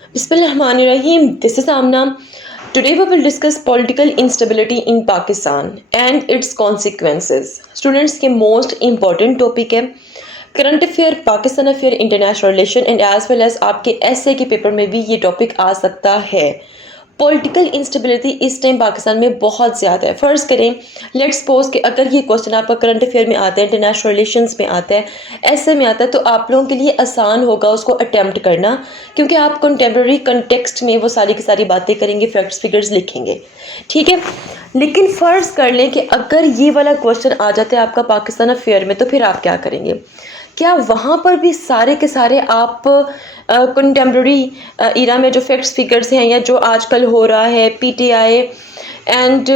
Bismillahirrahmanirrahim. This is Amna. Today we will discuss political instability in Pakistan and its consequences. Students के most important topic है current affair, Pakistan affair, international relation and as well as आपके essay के paper में भी ये topic आ सकता है। पॉलिटिकल इंस्टेबिलिटी इस टाइम पाकिस्तान में बहुत ज़्यादा है। फ़र्ज़ करें, लेट्स सपोज कि अगर ये क्वेश्चन आपका करंट अफेयर में आता है, इंटरनेशनल रिलेशंस में आता है, ऐसे में आता है, तो आप लोगों के लिए आसान होगा उसको अटैम्प्ट करना, क्योंकि आप कंटेम्प्रेरी कंटेक्स्ट में वो सारी की सारी बातें करेंगे, फैक्ट्स फिगर्स लिखेंगे, ठीक है। लेकिन फ़र्ज़ कर लें कि अगर ये वाला क्वेश्चन आ जाता है आपका पाकिस्तान अफेयर में, तो फिर आप क्या करेंगे? क्या वहाँ पर भी सारे के सारे आप कंटेम्प्रेरी इरा में जो फैक्ट्स फिगर्स हैं या जो आजकल हो रहा है पीटीआई एंड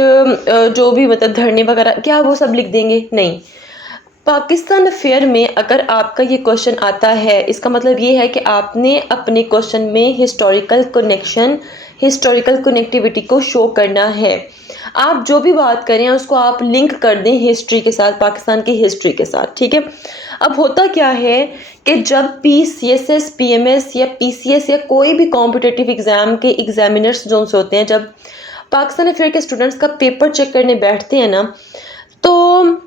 जो भी मतलब धरने वगैरह, क्या वो सब लिख देंगे? नहीं। पाकिस्तान अफेयर में अगर आपका ये क्वेश्चन आता है, इसका मतलब ये है कि आपने अपने क्वेश्चन में हिस्टोरिकल कनेक्टिविटी को शो करना है। आप जो भी बात करें उसको आप लिंक कर दें हिस्ट्री के साथ, पाकिस्तान की हिस्ट्री के साथ, ठीक है। अब होता क्या है कि जब भी सीएसएस, पीएमएस या पीसीएस या कोई भी कॉम्पिटिटिव एग्ज़ाम के एग्जामिनर्स जो होते हैं, जब पाकिस्तान अफेयर के स्टूडेंट्स का पेपर चेक करने बैठते हैं ना, तो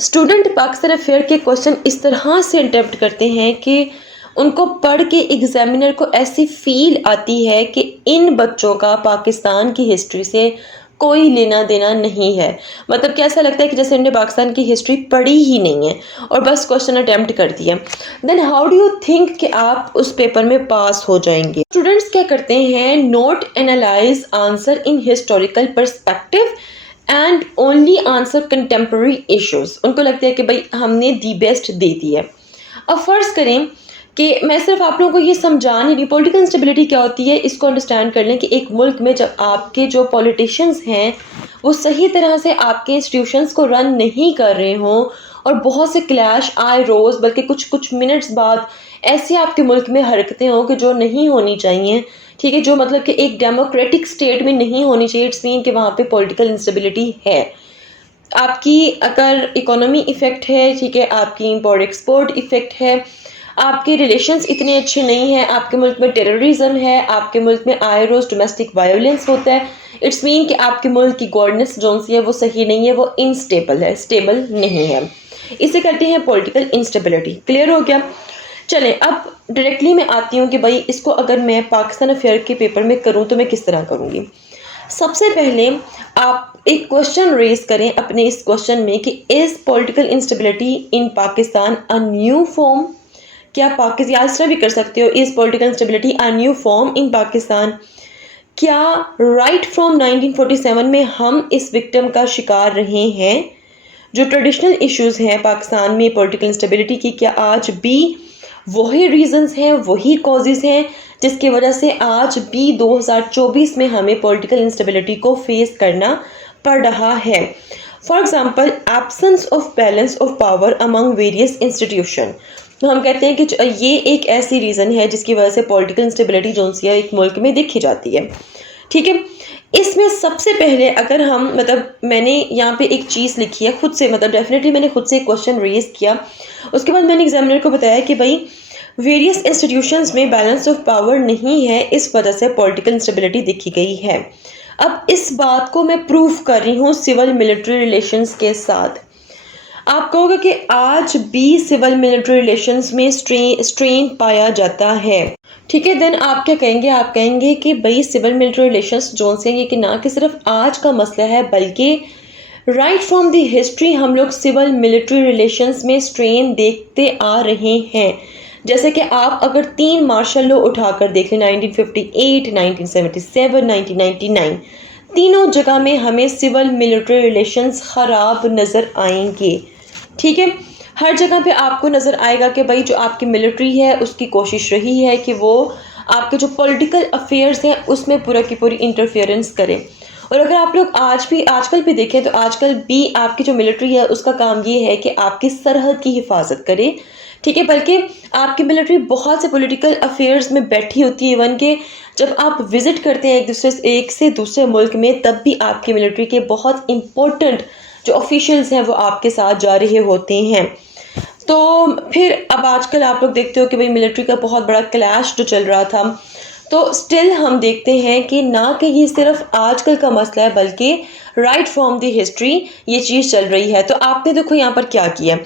स्टूडेंट पाकिस्तान अफेयर के क्वेश्चन इस तरह से अटेम्प्ट करते हैं कि उनको पढ़ के एग्जामिनर को ऐसी फील आती है कि इन बच्चों का पाकिस्तान की हिस्ट्री से कोई लेना देना नहीं है। मतलब कैसा लगता है कि जैसे उन्होंने पाकिस्तान की हिस्ट्री पढ़ी ही नहीं है और बस क्वेश्चन अटेम्प्ट कर दिया। Then how do you think कि आप उस पेपर में पास हो जाएंगे? स्टूडेंट्स क्या करते हैं, note analyse answer in historical perspective and only answer contemporary issues. उनको लगता है कि भाई हमने दी बेस्ट दे दी है। अब फर्ज करें कि मैं सिर्फ आप लोगों को ये समझा नहीं रही पॉलिटिकल इंस्टेबिलिटी क्या होती है, इसको अंडरस्टैंड कर लें कि एक मुल्क में जब आपके जो पॉलिटिशियंस हैं वो सही तरह से आपके इंस्टीट्यूशंस को रन नहीं कर रहे हों और बहुत से क्लैश आए रोज़, बल्कि कुछ कुछ मिनट्स बाद ऐसी आपके मुल्क में हरकतें हों कि जो नहीं होनी चाहिए, ठीक है, जो मतलब कि एक डेमोक्रेटिक स्टेट में नहीं होनी चाहिए। इट्स मीन कि वहाँ पे पॉलिटिकल इंस्टेबिलिटी है। आपकी अगर इकोनॉमी इफ़ेक्ट है, ठीक है, आपकी इम्पोर्ट एक्सपोर्ट इफ़ेक्ट है, आपके रिलेशंस इतने अच्छे नहीं हैं, आपके मुल्क में टेररिज्म है, आपके मुल्क में आए रोज़ डोमेस्टिक वायोलेंस होता है। इट्स मीन कि आपके मुल्क की गवर्नेंस जो सी है वो सही नहीं है, वो इनस्टेबल है, स्टेबल नहीं है। इसे कहते हैं पॉलिटिकल इंस्टेबिलिटी। क्लियर हो गया? चलें, अब डायरेक्टली मैं आती हूँ कि भाई इसको अगर मैं पाकिस्तान अफेयर के पेपर में करूँ तो मैं किस तरह करूँगी। सबसे पहले आप एक क्वेश्चन रेज करें अपने इस क्वेश्चन में कि is political instability in Pakistan a new form? क्या पाकिस्तान इस तरह भी कर सकते हो, is political instability a new form in Pakistan? क्या राइट फ्रॉम 1947 में हम इस विक्टिम का शिकार रहे हैं? जो ट्रेडिशनल इश्यूज हैं पाकिस्तान में पॉलिटिकल इंस्टेबिलिटी की, क्या आज भी वही रीजंस हैं, वही कॉजेज हैं जिसकी वजह से आज भी 2024 में हमें पॉलिटिकल इंस्टेबिलिटी को फेस करना पड़ रहा है? For example, absence of balance of power among various institution. तो हम कहते हैं कि ये एक ऐसी रीज़न है जिसकी वजह से पॉलिटिकल इंस्टेबिलिटी जो सी है एक मुल्क में देखी जाती है, ठीक है। इसमें सबसे पहले अगर हम मतलब मैंने यहाँ पे एक चीज़ लिखी है खुद से, मतलब डेफिनेटली मैंने खुद से एक क्वेश्चन रेज किया, उसके बाद मैंने एग्जामिनर को बताया कि भाई वेरियस इंस्टीट्यूशंस में बैलेंस ऑफ पावर नहीं है, इस वजह से पॉलिटिकल इंस्टेबिलिटी देखी गई है। अब इस बात को मैं प्रूफ कर रही हूँ सिविल मिलिट्री रिलेशंस के साथ। आप कहोगे कि आज भी सिविल मिलिट्री रिलेशंस में स्ट्रेन पाया जाता है, ठीक है। देन आप क्या कहेंगे? आप कहेंगे कि भाई सिविल मिलिट्री रिलेशंस जो से ये कि ना कि सिर्फ आज का मसला है, बल्कि राइट फ्रॉम द हिस्ट्री हम लोग सिविल मिलिट्री रिलेशंस में स्ट्रेन देखते आ रहे हैं। जैसे कि आप अगर 3 मार्शल लॉ उठाकर देख लें, 1958, 1977, 1999, तीनों जगह में हमें सिविल मिलिट्री रिलेशंस ख़राब नज़र आएंगे, ठीक है। हर जगह पे आपको नज़र आएगा कि भाई जो आपकी मिलिट्री है उसकी कोशिश रही है कि वो आपके जो पॉलिटिकल अफेयर्स हैं उसमें पूरा की पूरी इंटरफेरेंस करें। और अगर आप लोग आजकल भी देखें तो आजकल भी आपकी जो मिलिट्री है उसका काम ये है कि आपकी सरहद की हिफाजत करे, ठीक है। बल्कि आपकी मिलिट्री बहुत से पॉलिटिकल अफेयर्स में बैठी होती है, इवन के जब आप विजिट करते हैं एक से दूसरे मुल्क में, तब भी आपकी मिलिट्री के बहुत इंपॉर्टेंट जो ऑफिशियल्स हैं वो आपके साथ जा रहे होते हैं। तो फिर अब आजकल आप लोग देखते हो कि भाई मिलिट्री का बहुत बड़ा क्लैश जो चल रहा था, तो स्टिल हम देखते हैं कि ना कि ये सिर्फ आजकल का मसला है, बल्कि राइट फ्रॉम द हिस्ट्री ये चीज़ चल रही है। तो आपने देखो यहाँ पर क्या किया,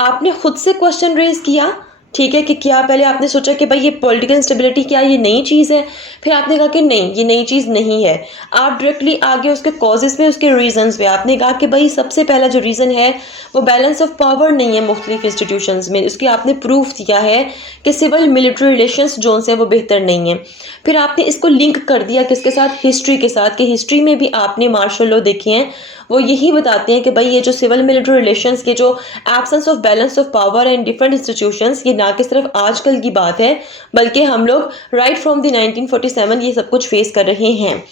आपने खुद से क्वेश्चन रेज किया, ठीक है, कि क्या पहले आपने सोचा कि भाई ये पॉलिटिकल इंस्टेबिलिटी क्या ये नई चीज़ है, फिर आपने कहा कि नहीं ये नई चीज़ नहीं है। आप डायरेक्टली आगे उसके कॉजेज़ में, उसके रीजंस पे आपने कहा कि भाई सबसे पहला जो रीज़न है वो बैलेंस ऑफ पावर नहीं है मुख्तलिफ इंस्टीट्यूशंस में, उसकी आपने प्रूफ दिया है कि सिविल मिलिट्री रिलेशंस जो हैं वो बेहतर नहीं है। फिर आपने इसको लिंक कर दिया किसके साथ, हिस्ट्री के साथ, कि हिस्ट्री में भी आपने मार्शल लॉ देखे हैं, वो यही बताते हैं कि भाई ये जो सिविल मिलिट्री रिलेशंस के जो absence of balance of power and different institutions, ये ना कि सिर्फ आजकल की बात है, बल्कि हम लोग राइट फ्रॉम द 1947 ये सब कुछ फेस कर रहे हैं।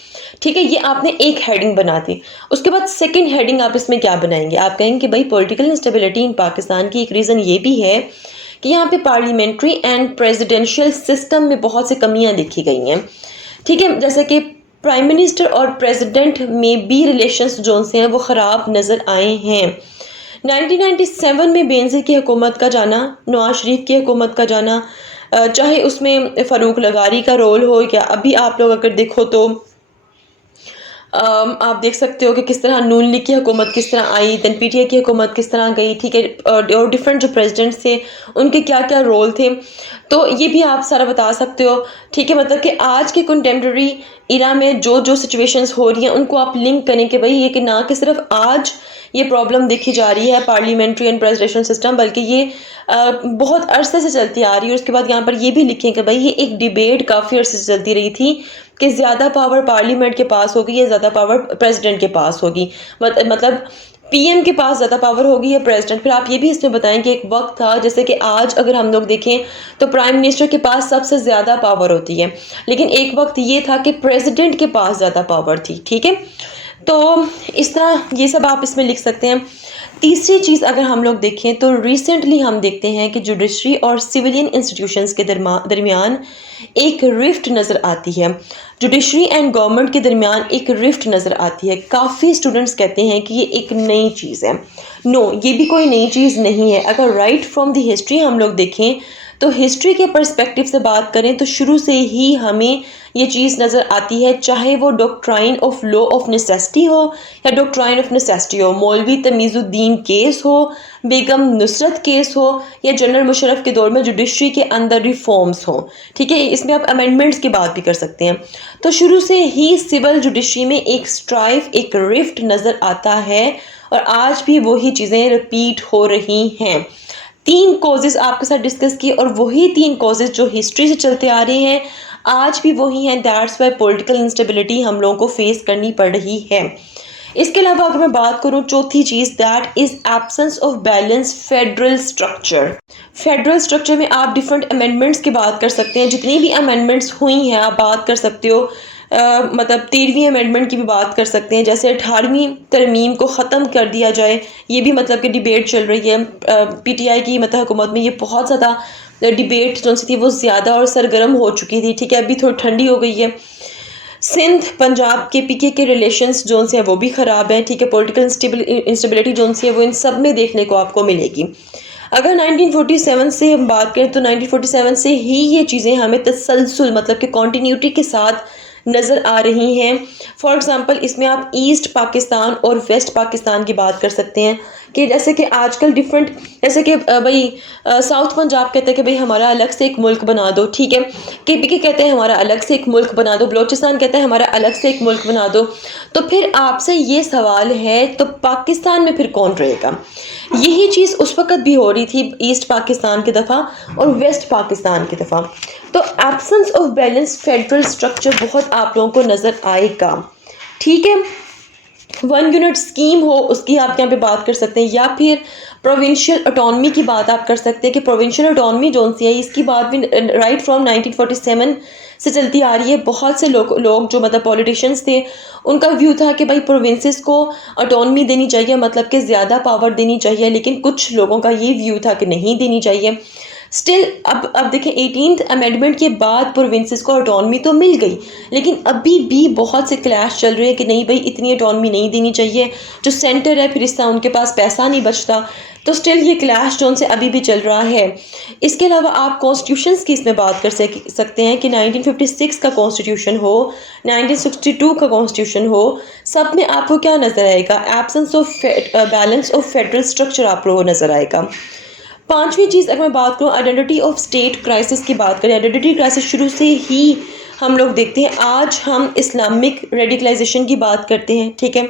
ठीक है, ये आपने एक हेडिंग बना दी। उसके बाद सेकंड हेडिंग आप इसमें क्या बनाएंगे, आप कहेंगे कि भाई पॉलिटिकल इंस्टेबिलिटी इन पाकिस्तान की एक रीज़न ये भी है कि यहाँ पे पार्लियामेंट्री एंड प्रेसिडेंशियल सिस्टम में बहुत सी कमियाँ देखी गई हैं। ठीक है, जैसे कि प्राइम मिनिस्टर और प्रेसिडेंट में भी रिलेशंस जो से हैं वो ख़राब नज़र आए हैं। 1997 में बेनज़ीर की हुकूमत का जाना, नवाज शरीफ की हुकूमत का जाना, चाहे उसमें फ़ारूक लगारी का रोल हो, या अभी आप लोग अगर देखो तो आप देख सकते हो कि किस तरह नून लीग की हुकूमत किस तरह आई, देन पीटीआई की हुकूमत किस तरह गई, ठीक है, और डिफरेंट जो प्रेसिडेंट्स थे उनके क्या क्या रोल थे, तो ये भी आप सारा बता सकते हो। ठीक है, मतलब कि आज के कंटेम्प्रेरी इरा में जो जो सिचुएशंस हो रही हैं उनको आप लिंक करें कि भाई ये कि ना कि सिर्फ आज ये प्रॉब्लम देखी जा रही है पार्लियामेंट्री एंड प्रेसिडेंशियल सिस्टम, बल्कि ये बहुत अरसे से चलती आ रही है। उसके बाद यहाँ पर ये भी लिखें कि भाई ये एक डिबेट काफ़ी अरसे से चलती रही थी कि ज़्यादा पावर पार्लियामेंट के पास होगी या ज़्यादा पावर प्रेसिडेंट के पास होगी, मतलब पीएम के पास ज़्यादा पावर होगी या प्रेसिडेंट। फिर आप ये भी इसमें बताएं कि एक वक्त था, जैसे कि आज अगर हम लोग देखें तो प्राइम मिनिस्टर के पास सबसे ज़्यादा पावर होती है, लेकिन एक वक्त ये था कि प्रेसिडेंट के पास ज़्यादा पावर थी। ठीक है, तो इस तरह ये सब आप इसमें लिख सकते हैं। तीसरी चीज़ अगर हम लोग देखें तो रिसेंटली हम देखते हैं कि जुडिशरी और सिविलियन इंस्टीट्यूशंस के दरमियान एक रिफ्ट नज़र आती है, जुडिशरी एंड गवर्नमेंट के दरमियान एक रिफ्ट नज़र आती है। काफ़ी स्टूडेंट्स कहते हैं कि ये एक नई चीज़ है। नो, ये भी कोई नई चीज़ नहीं है। अगर राइट फ्रॉम द हिस्ट्री हम लोग देखें तो हिस्ट्री के पर्सपेक्टिव से बात करें तो शुरू से ही हमें ये चीज़ नज़र आती है, चाहे वो doctrine of law of necessity हो या डॉक्ट्राइन ऑफ नेसेसिटी हो, मौलवी तमीज़ुद्दीन केस हो, बेगम नुसरत केस हो, या जनरल मुशर्रफ के दौर में जुडिशरी के अंदर रिफॉर्म्स हो। ठीक है, इसमें आप अमेंडमेंट्स की बात भी कर सकते हैं। तो शुरू से ही सिविल जुडिशरी में एक स्ट्राइफ, एक रिफ्ट नज़र आता है, और आज भी वही चीज़ें रिपीट हो रही हैं। 3 कॉजेज़ आपके साथ डिस्कस किए, और वही 3 कॉजेज़ जो हिस्ट्री से चलते आ रहे हैं आज भी वही हैं। दैट्स वाई पॉलिटिकल इंस्टेबिलिटी हम लोगों को फेस करनी पड़ रही है। इसके अलावा अगर मैं बात करूं चौथी चीज़, that is absence of balance federal structure. Federal structure में आप डिफरेंट अमेंडमेंट्स की बात कर सकते हैं, जितनी भी अमेंडमेंट्स हुई हैं आप बात कर सकते हो। मतलब 13वीं अमेंडमेंट की भी बात कर सकते हैं, जैसे 18वीं तरमीम को ख़त्म कर दिया जाए, ये भी मतलब कि डिबेट चल रही है पीटीआई की मतलब हुकूमत में। ये बहुत ज़्यादा डिबेट जो सी थी वो ज़्यादा और सरगर्म हो चुकी थी। ठीक है, अभी थोड़ी ठंडी हो गई है। सिंध पंजाब के पीके के रिलेशंस जो से है वो भी ख़राब है। ठीक है, पॉलिटिकल इंस्टेबिलिटी जो सी है वो इन सब में देखने को आपको मिलेगी। अगर 1947 से हम बात करें तो 1947 से ही ये चीज़ें हमें तसलसल मतलब कि कॉन्टीन्यूटी के साथ नज़र आ रही हैं। फॉर एग्ज़ाम्पल इसमें आप ईस्ट पाकिस्तान और वेस्ट पाकिस्तान की बात कर सकते हैं कि जैसे कि आजकल डिफरेंट, जैसे कि भाई साउथ पंजाब कहते हैं कि भाई हमारा अलग से एक मुल्क बना दो। ठीक है, केपीके कहते हैं हमारा अलग से एक मुल्क बना दो, बलोचिस्तान कहते हैं हमारा अलग से एक मुल्क बना दो। तो फिर आपसे ये सवाल है, तो पाकिस्तान में फिर कौन रहेगा? यही चीज़ उस वक़्त भी हो रही थी ईस्ट पाकिस्तान की दफ़ा और वेस्ट पाकिस्तान की दफ़ा। तो absence of balance federal structure बहुत आप लोगों को नज़र आएगा। ठीक है, 1 यूनिट स्कीम हो उसकी आप यहाँ पे बात कर सकते हैं, या फिर प्रोविंशियल ऑटोनमी की बात आप कर सकते हैं कि प्रोविंशियल ऑटोनमी जो सी है इसकी बात भी राइट फ्रॉम 1947 से चलती आ रही है। बहुत से लोग जो मतलब पॉलिटिशियंस थे उनका व्यू था कि भाई प्रोविंसेस को ऑटोनमी देनी चाहिए, मतलब कि ज़्यादा पावर देनी चाहिए, लेकिन कुछ लोगों का ये व्यू था कि नहीं देनी चाहिए। स्टिल अब देखें 18th अमेंडमेंट के बाद प्रोविंसेस को ऑटोनॉमी तो मिल गई, लेकिन अभी भी बहुत से क्लैश चल रहे हैं कि नहीं भाई इतनी ऑटोनॉमी नहीं देनी चाहिए, जो सेंटर है फिर इसका उनके पास पैसा नहीं बचता, तो स्टिल ये क्लैश जो उनसे अभी भी चल रहा है। इसके अलावा आप कॉन्स्टिट्यूशंस की इसमें बात कर सकते हैं कि 1956 का कॉन्स्टिट्यूशन हो, 1962 का कॉन्स्टिट्यूशन हो, सब में आपको क्या नज़र आएगा, absence of balance of federal structure आपको नज़र आएगा। पांचवी चीज़ अगर मैं बात करूँ आइडेंटिटी ऑफ स्टेट क्राइसिस की बात करें, आइडेंटिटी क्राइसिस शुरू से ही हम लोग देखते हैं। आज हम इस्लामिक रेडिकलाइजेशन की बात करते हैं, ठीक है।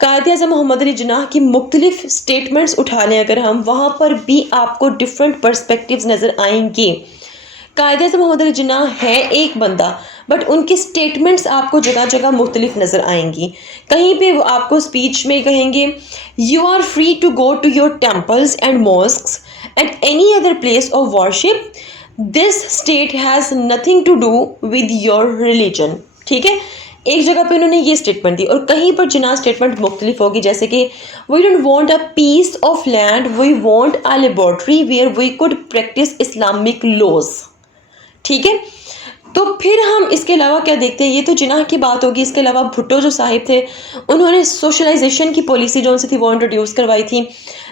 कायद-ए-आज़म मोहम्मद अली जिन्नाह की मुख्तलिफ स्टेटमेंट्स उठा लें अगर हम, वहाँ पर भी आपको डिफरेंट पर्सपेक्टिव्स नज़र आएंगे। कायद-ए-आज़म मोहम्मद अली जिन्नाह है एक बंदा, बट उनकी स्टेटमेंट्स आपको जगह जगह मुख्तलिफ नज़र आएंगी। कहीं पे वो आपको स्पीच में कहेंगे you are free to go to your temples and mosques and any other place of worship, this state has nothing to do with your religion, ठीक है। एक जगह पे उन्होंने ये स्टेटमेंट दी और कहीं पर जिन्ना स्टेटमेंट मुख्तलिफ होगी, जैसे कि we don't want a piece of land, we want a laboratory where we could practice Islamic laws, ठीक है। तो फिर हम इसके अलावा क्या देखते हैं, ये तो जिन्नाह की बात होगी। इसके अलावा भुट्टो जो साहिब थे उन्होंने सोशलाइजेशन की पॉलिसी जो उनसे थी वो इंट्रोड्यूस करवाई थी।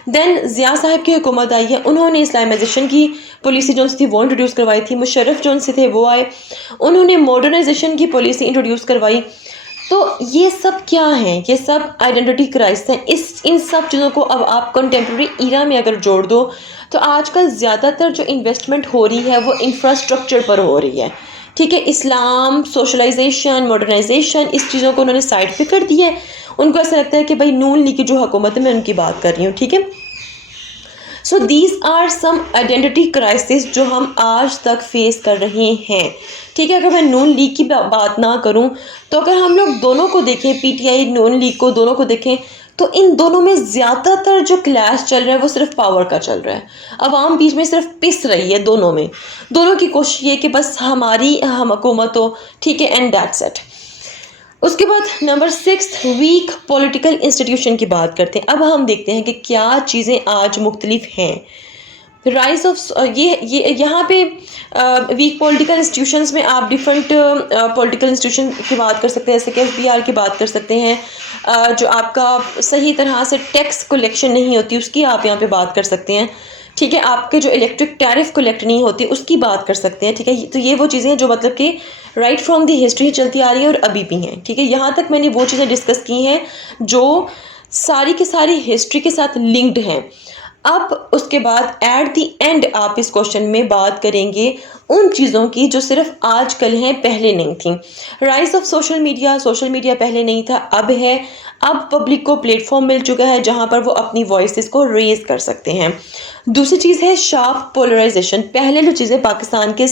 देन ज़िया साहब की हुकूमत आई है, उन्होंने इस्लामाइजेशन की पॉलिसी जो उनसे थी वो इंट्रोड्यूस करवाई थी। मुशर्रफ जो उनसे थे वो आए, उन्होंने मॉडर्नाइजेशन की पॉलिसी इंट्रोड्यूस करवाई। तो ये सब क्या हैं, ये सब आइडेंटिटी क्राइसिस हैं। इन सब चीज़ों को अब आप कंटेम्प्रेरी ईरा में अगर जोड़ दो तो आजकल ज़्यादातर जो इन्वेस्टमेंट हो रही है वो इंफ्रास्ट्रक्चर पर हो रही है, ठीक है। इस्लाम, सोशलाइजेशन, मॉडर्नाइजेशन, इस चीज़ों को उन्होंने साइड पे कर दिया है। उनको ऐसा लगता है कि भाई नून लीग की जो हुकूमत है मैं उनकी बात कर रही हूँ, ठीक है। So these are some identity crisis जो हम आज तक फेस कर रहे हैं, ठीक है। अगर मैं नून लीग की बात ना करूँ तो अगर हम लोग दोनों को देखें, पीटीआई नून लीग को दोनों को देखें, तो इन दोनों में ज़्यादातर जो क्लैश चल रहा है वो सिर्फ पावर का चल रहा है। अवाम बीच में सिर्फ पिस रही है दोनों में, दोनों की कोशिश ये कि बस हमारी हम हुकूमत हो, ठीक है, एंड दैट्स इट। उसके बाद नंबर 6 वीक पॉलिटिकल इंस्टीट्यूशन की बात करते हैं। अब हम देखते हैं कि क्या चीज़ें आज मुख्तलिफ हैं। राइज ऑफ ये यहाँ पे वीक पॉलिटिकल इंस्टीट्यूशंस में आप डिफरेंट पॉलिटिकल इंस्टीट्यूशन की बात कर सकते हैं, जैसे कि एफबीआर की बात कर सकते हैं। जो आपका सही तरह से टैक्स कलेक्शन नहीं होती उसकी आप यहाँ पे बात कर सकते हैं, ठीक है। आपके जो इलेक्ट्रिक टैरिफ कलेक्ट नहीं होती उसकी बात कर सकते हैं, ठीक है। तो ये वो चीज़ें हैं जो मतलब कि राइट फ्रॉम दी हिस्ट्री चलती आ रही है और अभी भी हैं, ठीक है। यहाँ तक मैंने वो चीज़ें डिस्कस की हैं जो सारी की सारी हिस्ट्री के साथ लिंक्ड हैं। अब उसके बाद एट दी एंड आप इस क्वेश्चन में बात करेंगे उन चीज़ों की जो सिर्फ आजकल हैं, पहले नहीं थी। राइज ऑफ सोशल मीडिया पहले नहीं था, अब है। अब पब्लिक को प्लेटफॉर्म मिल चुका है जहां पर वो अपनी वॉइसेस को रेज कर सकते हैं। दूसरी चीज़ है शार्प पोलराइजेशन। पहले जो चीज़ें पाकिस्तान के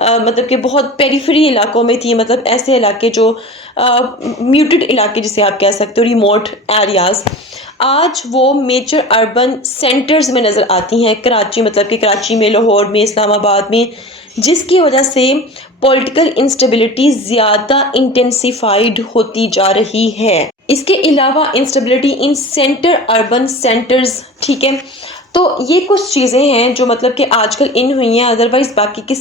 मतलब कि बहुत पेरिफेरी इलाकों में थी, मतलब ऐसे इलाके जो म्यूटेड इलाके जिसे आप कह सकते हो, रिमोट एरियाज़, आज वो मेजर अर्बन सेंटर्स में नज़र आती हैं। कराची, मतलब कि कराची में, लाहौर में, इस्लामाबाद में, जिसकी वजह से पॉलिटिकल इंस्टेबिलिटी ज़्यादा इंटेंसिफाइड होती जा रही है। इसके अलावा इंस्टेबिलिटी इन सेंटर अर्बन सेंटर्स, ठीक है। तो ये कुछ चीज़ें हैं जो मतलब कि आजकल इन हुई हैं, अदरवाइज़ बाकी की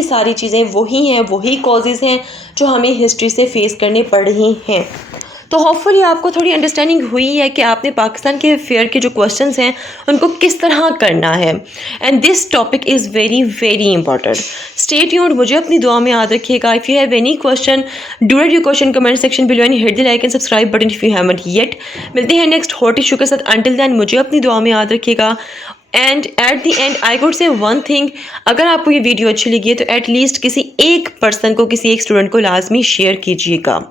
सारी चीज़ें वही हैं, वही कॉजेज़ हैं जो हमें हिस्ट्री से फेस करने पड़ रही हैं। तो होपफुली आपको थोड़ी अंडरस्टैंडिंग हुई है कि आपने पाकिस्तान के अफेयर के जो क्वेश्चंस हैं उनको किस तरह करना है। And this topic is very very important. Stay tuned, मुझे अपनी दुआ में याद रखिएगा। If you have any question, do right your question comment section below and hit the like and subscribe button if you haven't yet. मिलते हैं next hot issue के साथ। अंटिल देन मुझे अपनी दुआ में याद रखिएगा। And at the and I could say one thing, अगर आपको ये वीडियो अच्छी लगी है तो एटलीस्ट किसी एक पर्सन को, किसी एक स्टूडेंट को लाजमी शेयर कीजिएगा।